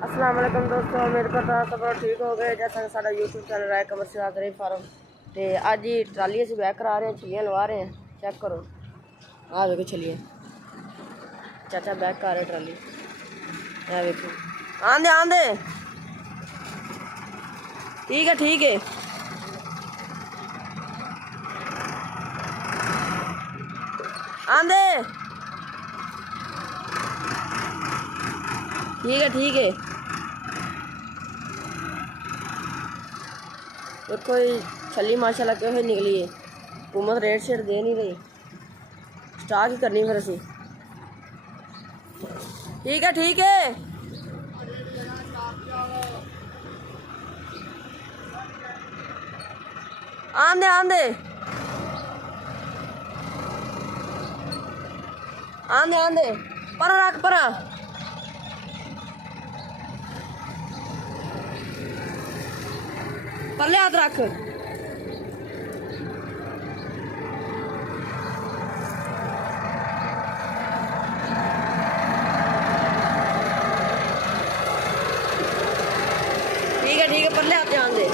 अस्सलाम वालेकुम दोस्तों, मेरे को तो सब ठीक हो गए। जैसा कि साडा यूट्यूब चैनल है कमर्शियल आदरी फार्म, तो अज ही ट्राली अस बैक करा रहे हैं, छलियाँ लवा रहे हैं। चेक करो, आ देखो छलियाँ, चाचा बैक कर रहे ट्राली। है देखो, आंदे आंदे, ठीक है ठीक है। आंदे, ठीक है ठीक है। देखो ये छली माशाल्लाह क्यों निकली है। हुकूमत रेट शेट दे नहीं रही, स्टाक ही करनी फिर असी। ठीक है ठीक है। आंदे आंदे आंदे आंदे, पर रख पर परले हाथ रख। ठीक है परले हाथ ध्यान दे।